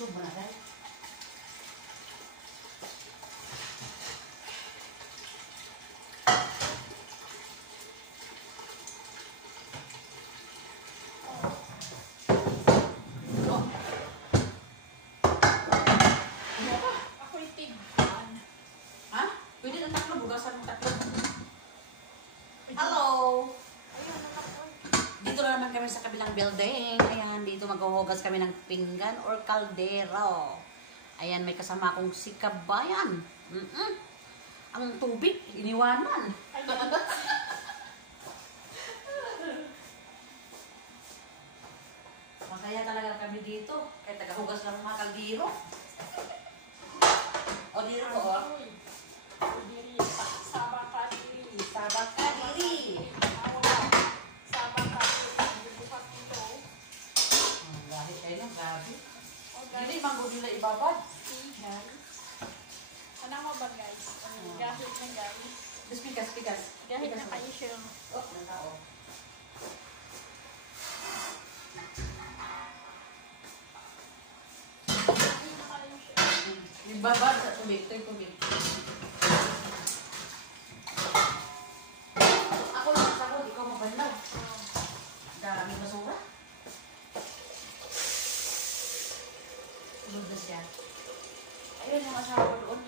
YouTube na dahil. Sa kabilang building, ayan, dito maghuhugas kami ng pinggan or kaldero. Ayan, may kasama akong si Kabayan. Ang tubig, iniwanan. Masaya talaga kami dito. Kaya tagahugas lang mga kaldero. O, dito po, o. Sabak kadiri. Sabak kadiri. Grabe. Hindi manggo nila ibabad. Ano mo ba guys? Gahit na guys. Just pikas. Gahit na kayo siya. Oh, natao. Gahit na kayo siya. Ibabad sa tubig. Ito yung tubig. Ako lang sa ako, ikaw mabanlaw. Dami basura. Tulog na siya. Ayun yung asawa doon.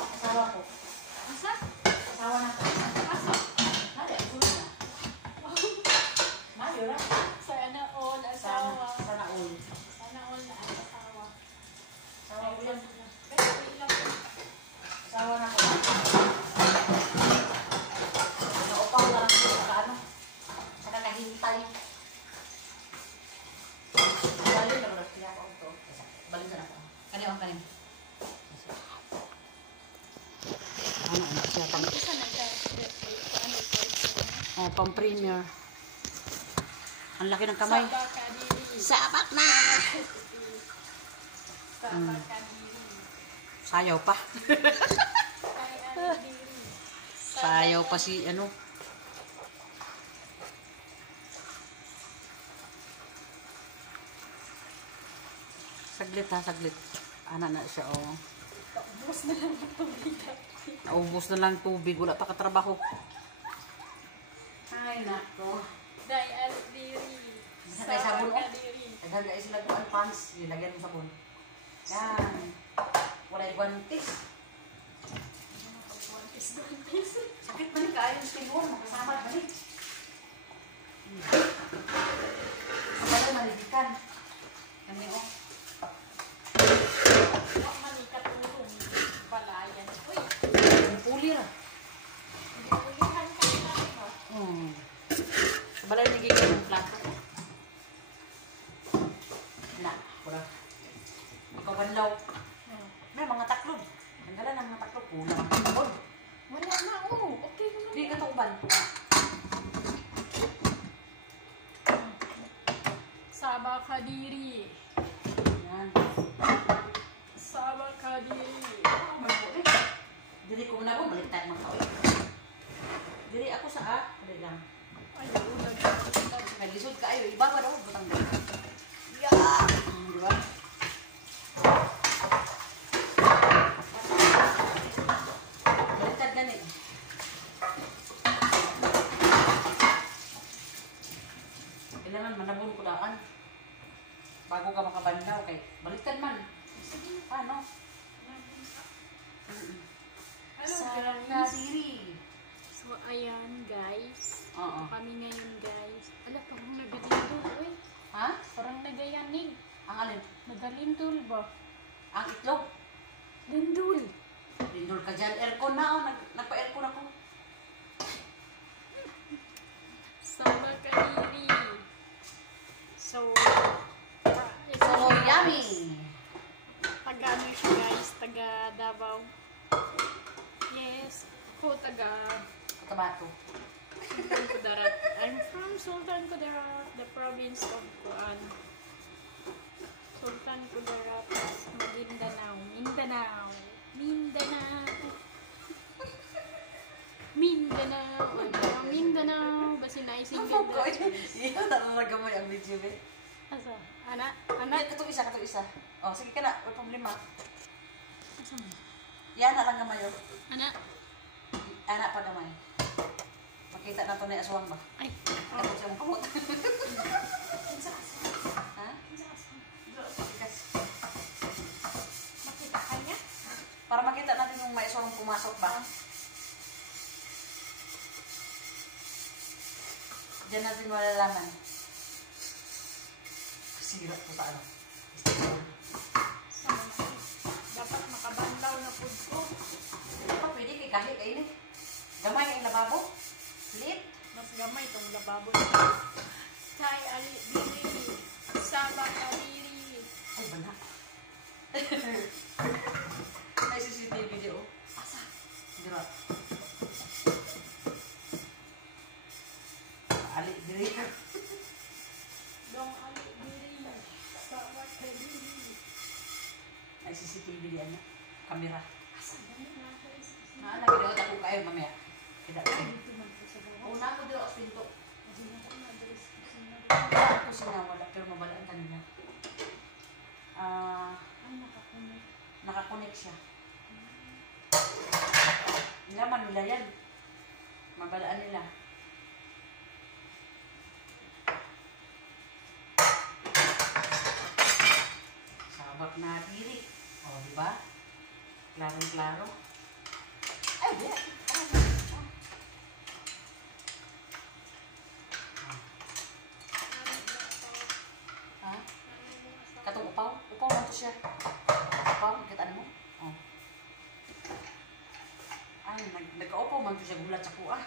Asawa ko. Asa? Asawa na ko. Asa? Nari, ang tulog na. Mayo lang. Sana all asawa. Sana all. Sana all na ang asawa. Asawa ko yan. Pero ilang. Asawa na ko. Naupaw lang ako sa ano. Sa kakahintay. Balik na ba? Kaya ako ito. Balik na ako. Kanin. Ano siya? Isa na guys. Oh, pang premier. Ang laki ng kamay. Sabak kadiri. Sabak na! Sabak kadiri. Sayaw pa. Kadiri. Sayaw pa si ano. Saglit. Ana na siya, oh. Ubus na lang ang tubig. Naubos na lang tubig. Wala pa katrabaho. Ay, nako. Day aldiri. May sabon, oh. Kadiri. Naghagay sila doon pants. Nilagyan mo sabon. Yan. Wala guantes. Sakit man ni kayo. Stigor. Makasama na rin. Wala malidikan. Kami, oh. Huwag manikatulong. Balayan. Uy! Puli ra. Ulihan ka na mo. Balay nagiging yung plato. Na, wala. Magkabanlaw. May mga taklog. Nanggalan ng mga taklog. Kulang ang taklog. Wala na, oh. Okay naman. Hindi ka tuban. Sabak kadiri. Yan. Sabak kadiri. Magpuli. Dili ko na po. Baliktad mga kawin. Dili ako sa Dili lang. Ayaw, Naglisod ka ayo. Iba ba daw? Butang doon. Yeah! Di ba? Baliktad gani. Kailangan manabon ko daan. Bago ka makabandaw kay baliktad man. Paano? Sarang kadiri. So, ayan, guys. Oo. Kami ngayon, guys. Ala, parang nagalindol, eh. Ha? Parang nagayanig. Ang alin? Nagalindol ba? Ang itlog. Lindol. Lindol ka dyan. Aircon na oh. Nagpa-aircon ako. Sabak kadiri. So, yummy! Taga-ano siya, guys. Taga Davao. Yes. Ako, taga Tabato. Sultan Kudarat. I'm from Sultan Kudarat, the province of Kuan. Sultan Kudarat, Maguindanao. Mindanao. Mindanao. Basi naising Ako ko. Iyo, nararaga mo yung video eh. Asa? Anak, Anak, anak. katong isa. Oh, sige ka na, may problema. Asa man? Yan na lang gamay. Oh. Anak. Anak pa gamay. Makita na to na aswang ba? Ay. Katong siya mong kamot. Ha? Kasi, Makita ka niya? para makita natin yung may aswang pumasok ba? Diyan natin malalaman. Sira po sa ano. Sa mga. Dapat makabanlaw na food ko. Dapat pwede kay kahit kainin. Gamay kay lababo. Lit. Mas gamay itong lababo. Kay ali diri. Sabak aliri. Ay, bana. May CCTV video. Asa? Dira. Ali, diri. Dong ali diri. Sabak aliri. May CCTV diyan na. Kamera. Asa ganun na ako is. Lagi daw ako kayo mamaya. Kita ko. Ay, dito man po sa bawah. Una ko dito sa pinto. Kasi na ko na diri sa kusina. Wala ako sinawala, pero mabalaan kanina. Ay, nakakunik. Nakakonect siya. Laman nila yan. Mabalaan nila. Sabak na diri. O, di ba? Klarong-klaro. Ay, di. Ha? Katong upaw? Upaw man to siya. Upaw, kita mo? Oh. Ay, nagka-upaw man to siya gulat sa kuha.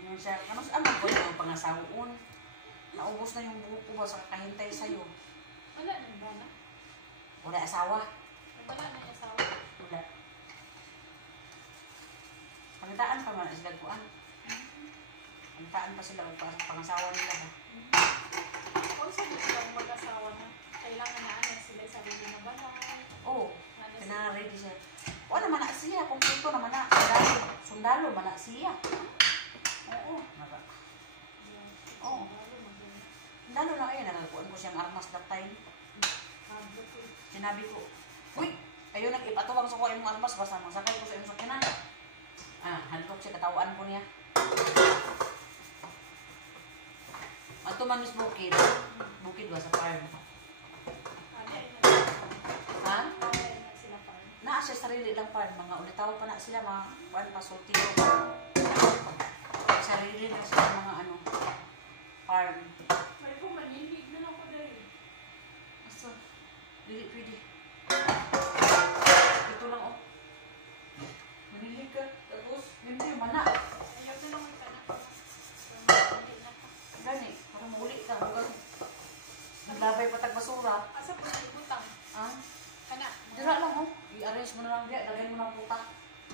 Ano siya? Ano ko yung pangasawoon? Naubos na yung buhok ko ba sa kakahintay sa'yo? Wala na ba na? Wala asawa. Wala na yung asawa. Wala. Pangtaan pa man sila kuan. Pangtaan pa sila pag pangasawa nila ba? Kung saan silang mag-asawa na, kailangan na ano sila sa sarili na bahay. Oo. Ano sila? Pinaka-ready siya. Wala naman na siya. Kompleto naman na. Sundalo. Sundalo man na siya. Oo. Oo. Lalo na kayo, nakakuan ko siyang armas that time. Sinabi ko, uy, ayun nag-ipatubang sa ko yung armas, basta masakay ko sa iyong sakyanan. Handok siya, katawaan ko niya. Matuman is bukid. Bukid ba sa farm? Ha? Naa siya sarili lang farm. Mga ulitaw pa na sila, mga buwan pa, sultiyo. Sarili lang sila mga ano, farm. May po manilig na lang ko dahil. Asa? Dili pwede. Ito lang oh. Manilig ka. Tapos, ganito yung mana. Ayaw na lang ka na. Gani, parang muli ka. Huwag naglabay patag basura. Asa po yung butang? Ah? Kana. Dira lang oh. I-arrange mo na lang diya. Lagay mo ng puta.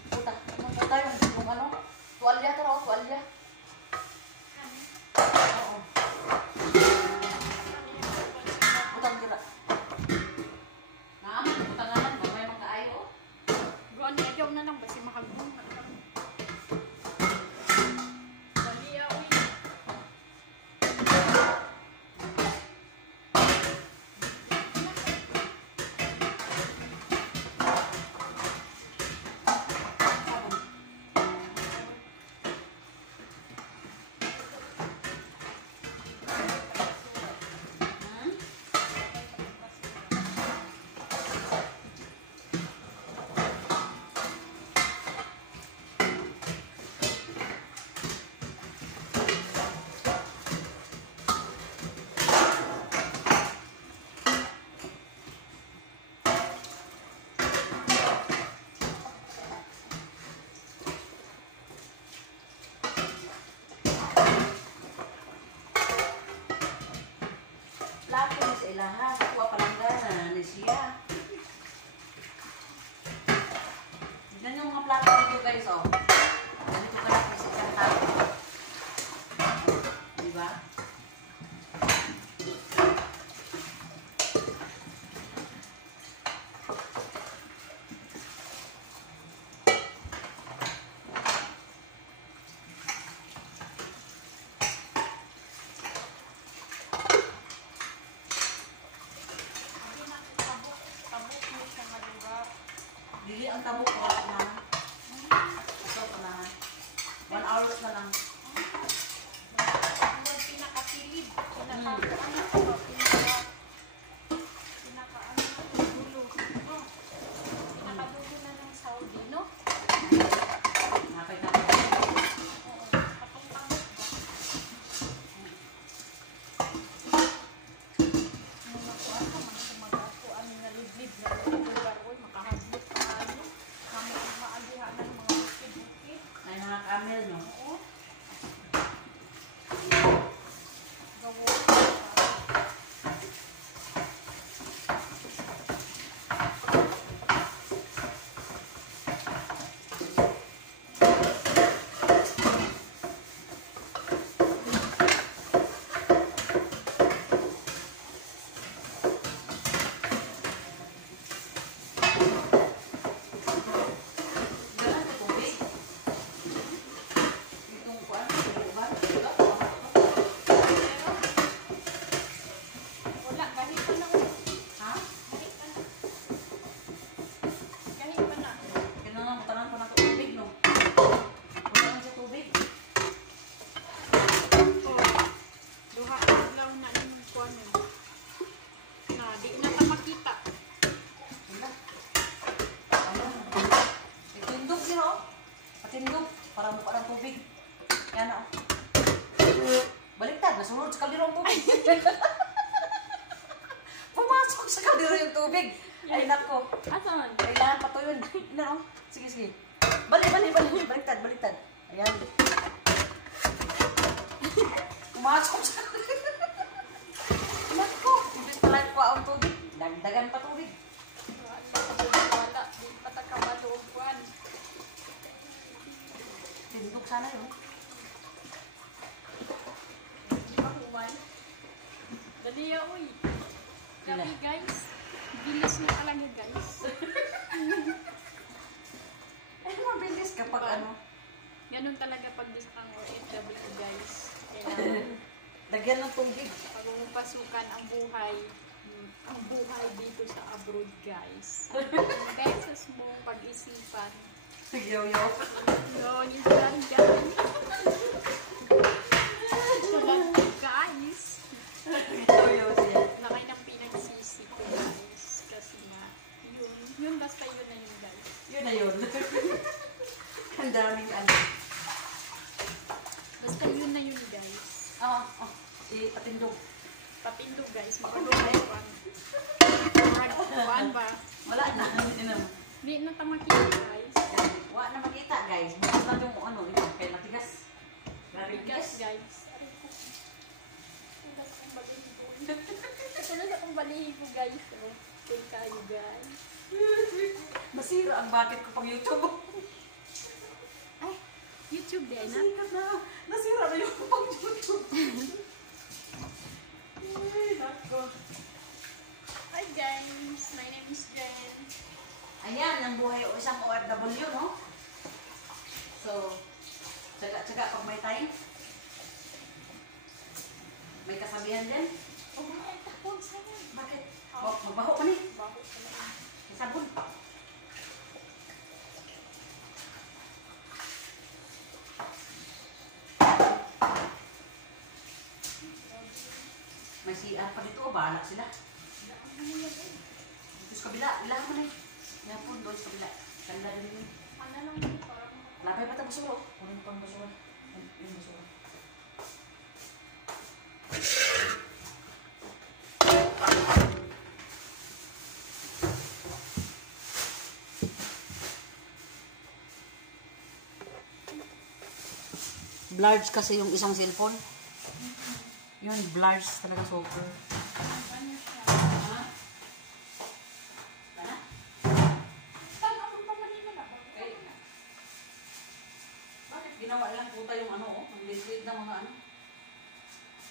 Puta. Yung puta yung ano. Tuwalya to raw. Tuwalya. Oo. Butang dira. Naaman. Butang naman. Mamay magkaayo oh. Buwan niya ayaw na lang basi makagong. Dali awin. Laki ni sa ilaha. Kuha palanggana ni siya. Tignan yung mga plato dito guys oh. Ganito ka lang sa isang tao. Diba? ang tabo ko na. Ito ko na. 1 hour na lang. Ang pinakasilid. Pinakadulo. Pinakadulo na ng Saudi, no? Napay na. Oo. Kapag-pagod ba? Ano mag-ako, na liblib na lugar. Uy, makahaglit pa tayo. Kami ang maagihan ng mga bukid-bukid. Ay, mga camel, no? Oo. Gawo. Ganun sa tubig. Itong kuwan, iba. Pero, wala, kahit pa na. Ha? Kahit pa na. Kahit pa na. Kailangan matanan pa na ito tubig, no? Wala lang sa tubig. Duha adlaw na yung kuwan yun. Na, di na ta makita. Wala. Ano? Itindog niyo, oh. Patindog. Para mukha ng tubig. Yan, oh. Baliktad. Nasunod sa kaldero ang tubig. Pumasok sa kaldero yung tubig. Ay, nako. Asan? Kailangan pa to yun. No? Sige, sige. Balik. Baliktad. Ayan. Pumasok sa nako. Ibig pala ko ang tubig. Dagdagan pa tubig. Wala. Di pa ta kabaloob kuwan. Tindog sana yun. Di ba human? Dali ya, uy. Grabe, guys. Bilis na talaga, guys. Ay, mabilis kapag ano. Ganun talaga pag di kang OFW, guys. Kailangan Lagyan ng tubig. pag pasukan ang buhay dito sa abroad, guys. Beses mo pag-isipan. Yo-yo. Yun, ito lang, guys. Ito lang, guys. Yo-yo siya. Lakay ng pinagsisi ko, guys. Kasi nga, yun basta yun na yun, guys. Yun na yun. Ang daming ano. Basta yun na yun, guys. Si Patindog. Patindog, guys. Makalumay ko ang kuhan ba? Wala na. Hindi na. Hindi na tamakita, guys. Wala na makita, guys. Bukas na yung ano. Ito, kaya matigas. Grabe Bigas, tigas. guys. Aray ko. Tulas akong balihibo. Tulas akong balihibo, guys. Oh, kaya kayo, guys. Masira ang bucket ko pang YouTube. Ay, YouTube din, ha? Nasira na. Nasira na yung pang YouTube. Ay, nako. Hi, guys. My name is Jen. Ayan, ang buhay o isang OFW, no? So, tsaga-tsaga pag may time. May kasabihan din. Oh, ay, takot sa'yo. Bakit? Magbaho ka ni. Bakit ka naman? Sabon. May CR pa dito, bahala sila. Ano yan, eh? Dito sa kabila, ilahan mo na eh. Yan po, doon sa kabila. Ganda rin yun. Ano lang yun, parang Lapay pa ito basura, oh. Kunin pang basura. Yung basura. Blarge kasi yung isang cellphone. Yun, blarge talaga super. ano siya. Ha? Ano? Saan ako pa kanina na? Okay. Bakit ginawa lang puta yung ano, oh? Ang liquid na mga ano?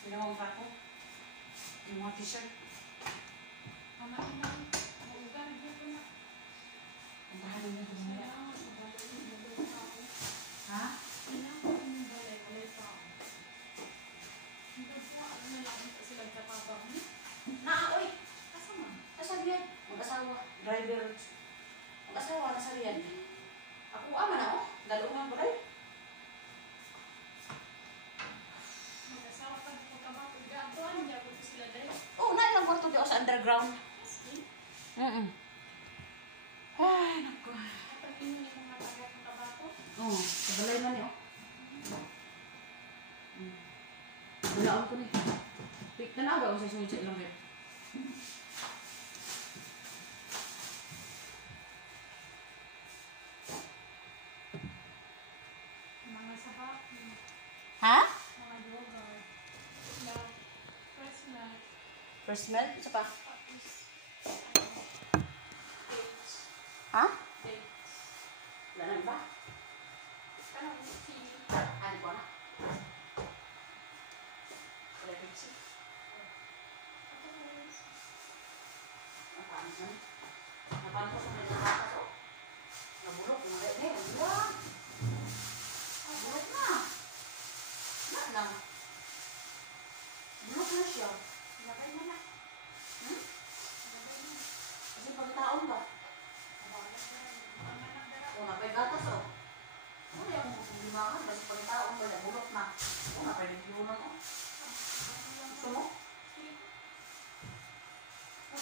Ginawang kako. Yung mga t-shirt. Ano, ugar, dito na. Ang bahala niya dumaya. Ha? Na, oy! Kasama. Kasama yan. Mag-asawa. Driver. Asawa na sa riyan. Ako ama na, oh. Dalungan ko rin. Mag-asawa pa dito ka ba? Gagawa niya kung sila dahil. Oo, nailang kwarto di ako sa underground. Ay, naku. Kapag yun yung mga tagat ng tabako. Oo, kabalay man eh, oh. Bulaon ko ni. Wait, tanaw ako sa sunod sa ilang bed. Mga sahak. Ha? Mga yogurt. Na fresh milk. First smell? Isa pa? Tapos, dates. Ha? Dates. Wala na ba? Parang tea. Ano ko na? Wala pizza. Tapos, Napanis na. Napanis ko sa mga nakakas, oh. Nabulok, mga ganyan. Wala. Bulok na. Wala lang. Bulok na siya. lagay mo na. Hmm? Lagay mo. Kasi pagtaon ba? O, napay gatas, oh. Ano yung limangan? Kasi pagtaon ba, nabulok na. O, napay naglunan, oh. Gusto mo?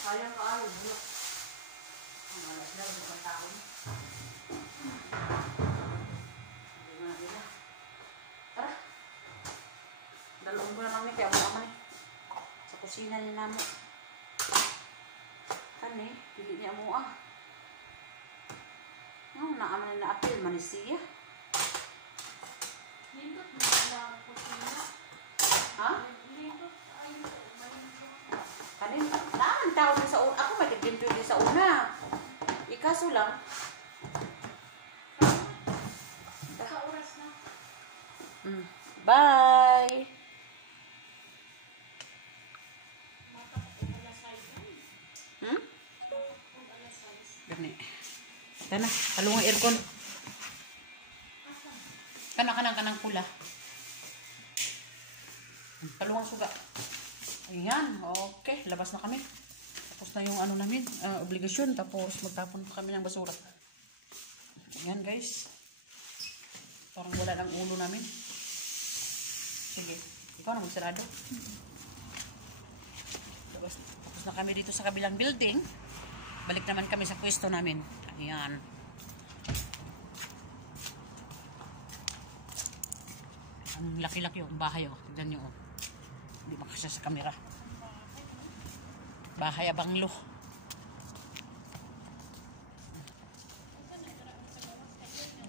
Sayang ka ayaw, bulok. Ang alas na, sa pagtaon. Hindi mo na nila. Tara. Dalawang ko na namin, kaya mo naman eh. Sa kusina ni namo. Kani, pili niya mo ah. No, naaman na apil, manisiya. Lindot mo lang po sila. Ha? Lindot ay Kani, naan tao din sa una. Ako may tigimpyo din sa una. Ikaso lang. sa oras na. Bye! Matapos alas 6. Hmm? Matapos alas 6. Gani. Kana, talungang aircon. Kanang pula. Talungang suga. Ayan, okay. Labas na kami. Tapos na yung ano namin, obligasyon. Tapos magtapon pa kami ng basura. Ayan guys. Parang wala ng ulo namin. Sige, ikaw na magsarado. Tapos na kami dito sa kabilang building. Balik naman kami sa pwesto namin. Ayan. Ang laki-laki yung bahay, oh. Tignan nyo, oh. Hindi makasya sa kamera. Bahay Abanglo.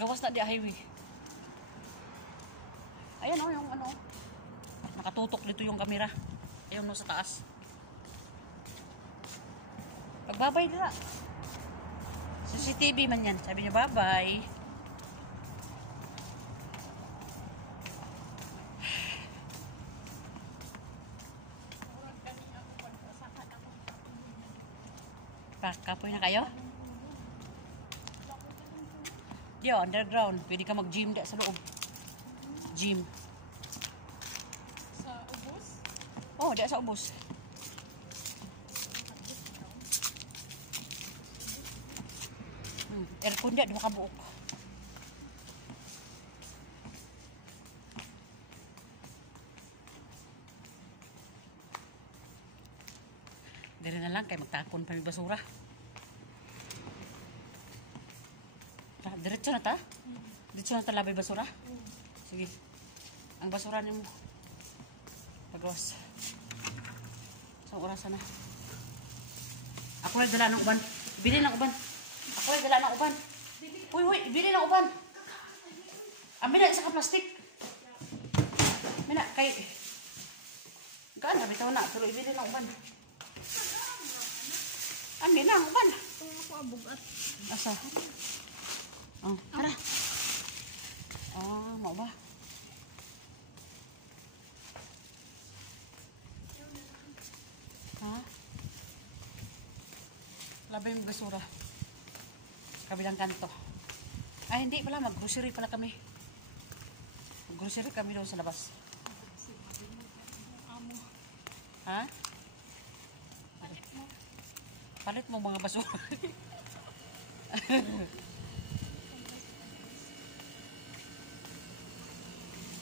Gawas na di highway. Ayan, oh, yung ano. Nakatutok dito yung kamera. Ayun, no, sa taas. Pagbabay nila. CCTV man yan. Sabi niya, bye-bye. Kapoy na kayo? Yo, underground. Pwede ka mag-gym da sa loob. Gym. Sa ubos? Oh, da sa ubos. Aircon da, di makabuok. Dili na lang kay magtapon pa may basura. Diretso na ta? Diretso na ta labay basura? Sige. Ang basura niyo mo. Pagawas. Sa oras na. Ako na dala ng uban. Bili ng uban. Ako na dala ng uban. Uy, bili ng uban. Ambil na isa ka plastic. Mina, kay... Gaan na, bitaw na. Pero ibili ng uban. Ambil na, uban. Ito ako abugat. Asa? Oh, tara. Mau ba? Ha? Labay yung basura. Sa kabilang kanto. Ay, hindi pala. Mag-grocery pala kami. Mag-grocery kami doon sa labas. Ha? Palit mo mga basura.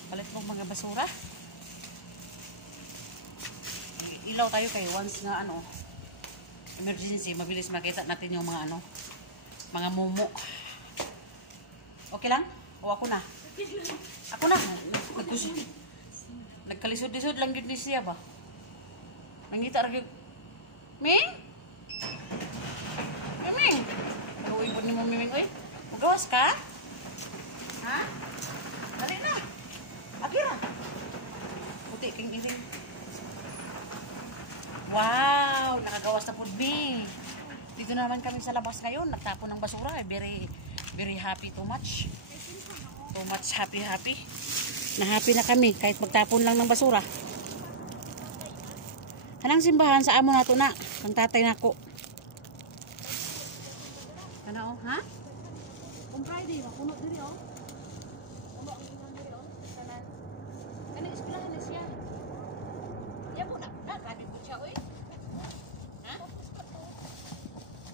Palit mo mga basura. Ilaw tayo kay once nga ano, emergency, mabilis makita natin yung mga ano, mga mumo. Okay lang? O ako na? Ako na. Nagkalisod-lisod lang yun ni siya ba? Nangita rin yung... Ming? Ming? Uy, po ni mo Ming, uy. Ugawas ka? Ha? Dali na. Agira. Puti, king-iling. Wow! Nakagawas na po, Ming. Dito naman kami sa labas ngayon. Nagtapon ng basura. Very, very happy. Too much. Too much happy. Na happy na kami kahit magtapon lang ng basura. Anong simbahan sa amo nato na? Ang tatay nako. Ano ha? Kung Friday, mapuno diri oh. Ano ang ginang diri oh? Kanan. Kani eskwelahan na siya. Ya mo na. Grabe po siya, oy. Ha?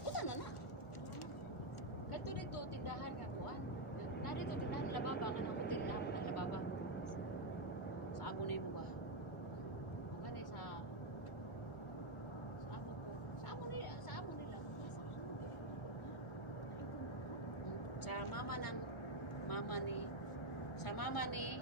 Puta na na. Ganto dito tindahan nga kuan. Na dito tindahan lababa nga na hotel na mo lababa. Sa amo na mo ba? Kani sa amo ko. Sa amo nila. Sa mama ni